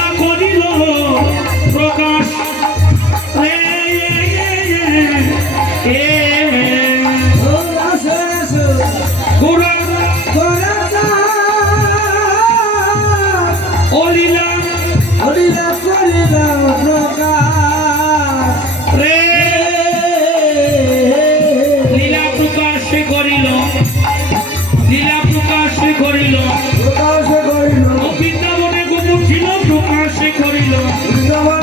লীলা করিল প্রকাশ রে অলীলা অলীলা করিল প্রকাশ রে লীলা প্রকাশ করিল লীলা প্রকাশ করিল প্রকাশ করিল বৃন্দাবনে গোপন ছিল প্রকাশ করিল বৃন্দাবনে